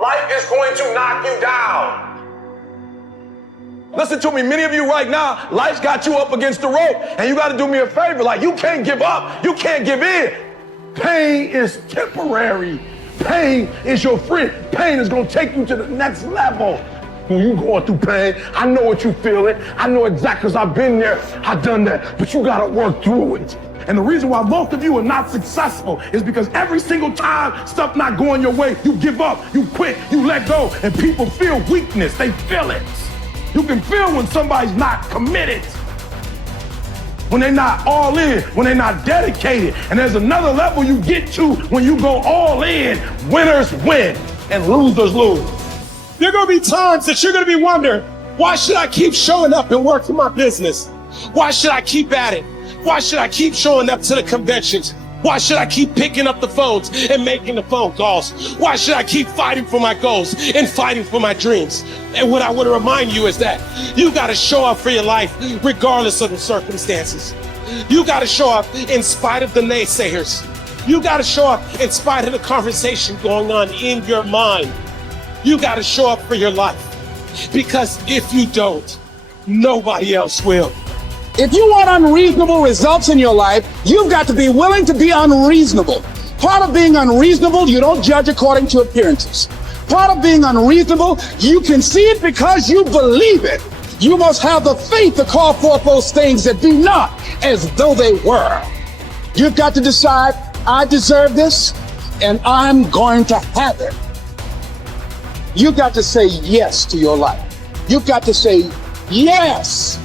Life is going to knock you down. Listen to me, many of you right now, life's got you up against the rope, and you got to do me a favor. Like, you can't give up. You can't give in. Pain is temporary. Pain is your friend. Pain is going to take you to the next level. When you going through pain, I know what you feeling. I know exactly, because I've been there. I've done that. But you got to work through it. And the reason why most of you are not successful is because every single time stuff not going your way, you give up, you quit, you let go, and people feel weakness. They feel it. You can feel when somebody's not committed, when they're not all in, when they're not dedicated. And there's another level you get to when you go all in. Winners win and losers lose. There are going to be times that you're going to be wondering, why should I keep showing up and working my business? Why should I keep at it? Why should I keep showing up to the conventions? Why should I keep picking up the phones and making the phone calls? Why should I keep fighting for my goals and fighting for my dreams? And what I want to remind you is that you got to show up for your life regardless of the circumstances. You got to show up in spite of the naysayers. You got to show up in spite of the conversation going on in your mind. You got to show up for your life, because if you don't, nobody else will. If you want unreasonable results in your life, you've got to be willing to be unreasonable. Part of being unreasonable, you don't judge according to appearances. Part of being unreasonable, you can see it because you believe it. You must have the faith to call forth those things that be not as though they were. You've got to decide, I deserve this, and I'm going to have it. You've got to say yes to your life. You've got to say yes.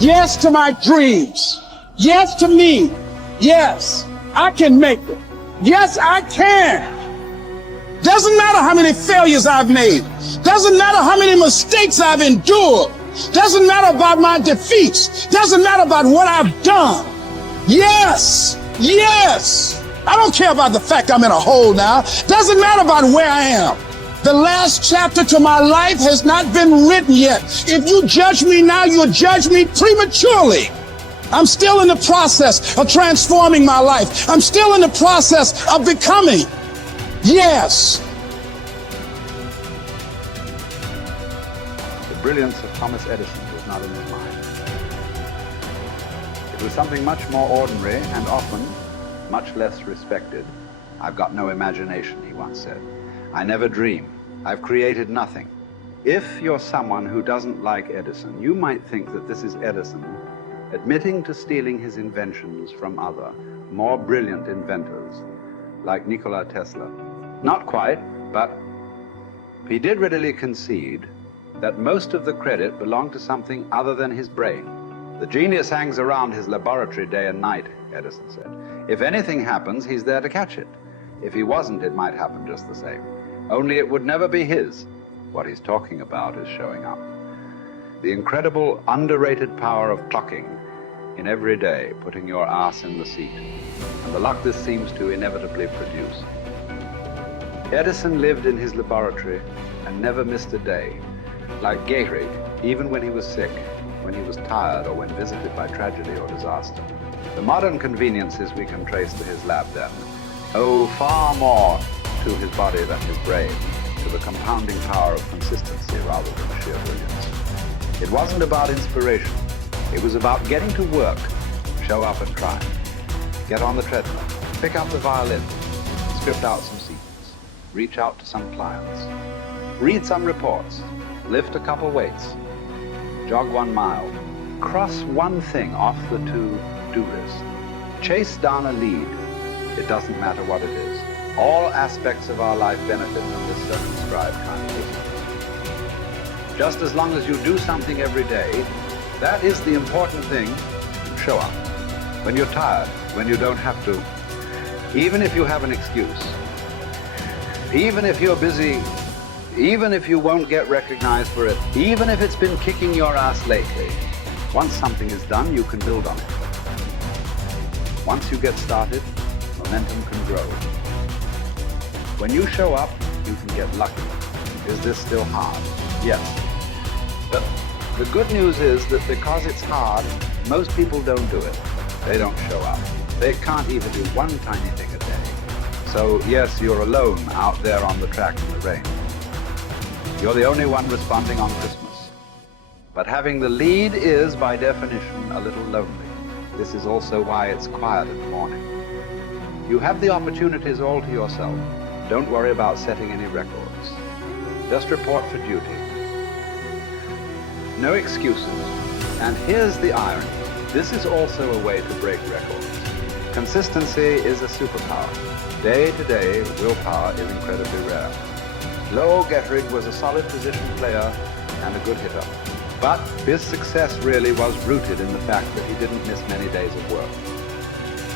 Yes to my dreams. Yes to me. Yes, I can make it. Yes, I can. Doesn't matter how many failures I've made. Doesn't matter how many mistakes I've endured. Doesn't matter about my defeats. Doesn't matter about what I've done. Yes, yes. I don't care about the fact I'm in a hole now. Doesn't matter about where I am. The last chapter to my life has not been written yet. If you judge me now, you'll judge me prematurely. I'm still in the process of transforming my life. I'm still in the process of becoming. Yes. The brilliance of Thomas Edison was not in his mind. It was something much more ordinary and often much less respected. I've got no imagination, he once said. I never dream. I've created nothing. If you're someone who doesn't like Edison, you might think that this is Edison admitting to stealing his inventions from other, more brilliant inventors, like Nikola Tesla. Not quite, but he did readily concede that most of the credit belonged to something other than his brain. The genius hangs around his laboratory day and night, Edison said. If anything happens, he's there to catch it. If he wasn't, it might happen just the same. Only it would never be his. What he's talking about is showing up. The incredible, underrated power of clocking in every day, putting your ass in the seat, and the luck this seems to inevitably produce. Edison lived in his laboratory and never missed a day. Like Gehrig, even when he was sick, when he was tired, or when visited by tragedy or disaster. The modern conveniences we can trace to his lab then owe far more to his body than his brain, to the compounding power of consistency rather than sheer brilliance. It wasn't about inspiration. It was about getting to work, show up and try. Get on the treadmill, pick up the violin, script out some sequence, reach out to some clients, read some reports, lift a couple weights, jog 1 mile, cross one thing off the to-do list, chase down a lead. It doesn't matter what it is. All aspects of our life benefit from this circumscribed kind of business. Just as long as you do something every day, that is the important thing. Show up. When you're tired, when you don't have to, even if you have an excuse, even if you're busy, even if you won't get recognized for it, even if it's been kicking your ass lately, once something is done, you can build on it. Once you get started, momentum can grow. When you show up, you can get lucky. Is this still hard? Yes. But the good news is that because it's hard, most people don't do it. They don't show up. They can't even do one tiny thing a day. So yes, you're alone out there on the track in the rain. You're the only one responding on Christmas. But having the lead is, by definition, a little lonely. This is also why it's quiet in the morning. You have the opportunities all to yourself. Don't worry about setting any records. Just report for duty. No excuses. And here's the irony. This is also a way to break records. Consistency is a superpower. Day to day, willpower is incredibly rare. Lowell Getterig was a solid position player and a good hitter. But his success really was rooted in the fact that he didn't miss many days of work.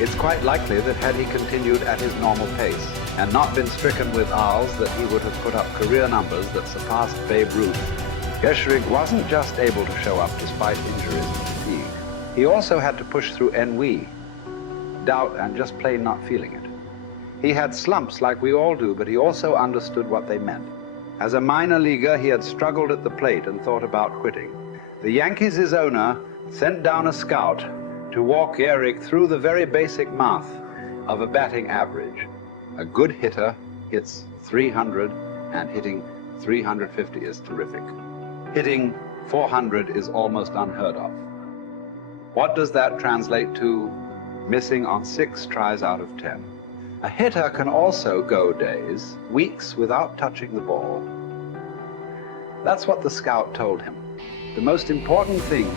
It's quite likely that had he continued at his normal pace and not been stricken with R's, that he would have put up career numbers that surpassed Babe Ruth. Getterig wasn't just able to show up despite injuries and fatigue. He also had to push through ennui, doubt, and just plain not feeling it. He had slumps like we all do, but he also understood what they meant. As a minor leaguer, he had struggled at the plate and thought about quitting. The Yankees' owner sent down a scout to walk Gehrig through the very basic math of a batting average. A good hitter hits 300, and hitting 350 is terrific. Hitting 400 is almost unheard of. What does that translate to? Missing on 6 tries out of 10. A hitter can also go days, weeks without touching the ball. That's what the scout told him. The most important thing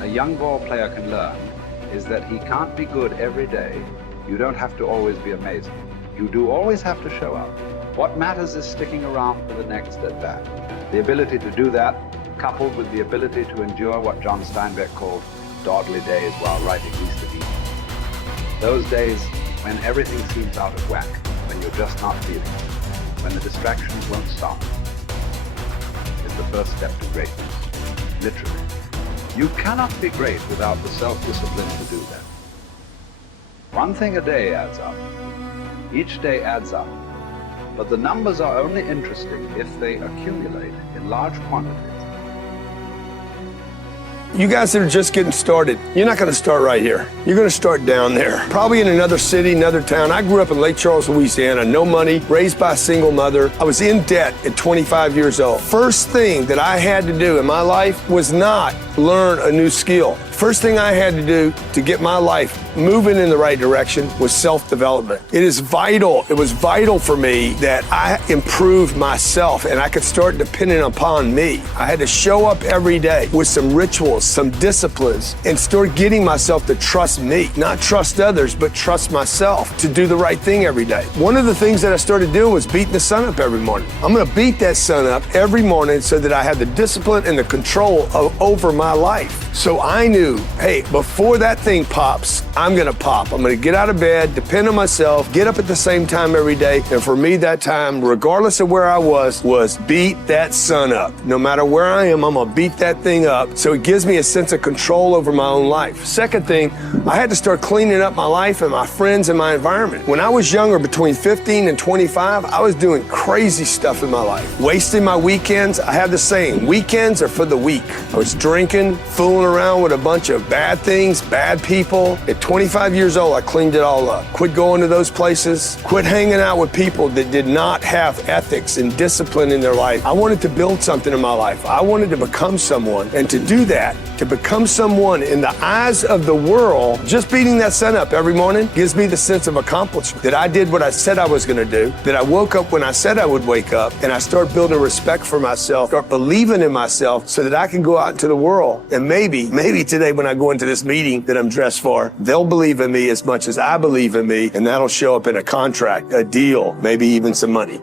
a young ball player can learn is that he can't be good every day. You don't have to always be amazing. You do always have to show up. What matters is sticking around for the next at-bat. The ability to do that, coupled with the ability to endure what John Steinbeck called dawdly days while writing Easter Eve. Those days when everything seems out of whack, when you're just not feeling it, when the distractions won't stop, is the first step to greatness. Literally. You cannot be great without the self-discipline to do that. One thing a day adds up. Each day adds up. But the numbers are only interesting if they accumulate in large quantities. You guys that are just getting started, you're not going to start right here. You're going to start down there, probably in another city, another town. I grew up in Lake Charles, Louisiana, no money, raised by a single mother. I was in debt at 25 years old. First thing that I had to do in my life was not learn a new skill. First thing I had to do to get my life moving in the right direction was self-development. It is vital. It was vital for me that I improved myself and I could start depending upon me. I had to show up every day with some rituals, some disciplines, and start getting myself to trust me, not trust others, but trust myself to do the right thing every day. One of the things that I started doing was beating the sun up every morning. I'm going to beat that sun up every morning so that I have the discipline and the control over my life. So I knew, hey, before that thing pops, I'm going to pop. I'm going to get out of bed, depend on myself, get up at the same time every day. And for me, that time, regardless of where I was beat that sun up. No matter where I am, I'm going to beat that thing up. So it gives me a sense of control over my own life. Second thing, I had to start cleaning up my life and my friends and my environment. When I was younger, between 15 and 25, I was doing crazy stuff in my life. Wasting my weekends. I have the saying, weekends are for the weak. I was drinking, fooling around with a bunch of bad things, bad people. At 25 years old, I cleaned it all up. Quit going to those places. Quit hanging out with people that did not have ethics and discipline in their life. I wanted to build something in my life. I wanted to become someone. And to do that, to become someone in the eyes of the world, just beating that sun up every morning gives me the sense of accomplishment that I did what I said I was going to do, that I woke up when I said I would wake up, and I start building respect for myself, start believing in myself so that I can go out into the world. And maybe today when I go into this meeting that I'm dressed for, they'll believe in me as much as I believe in me, and that'll show up in a contract, a deal, maybe even some money.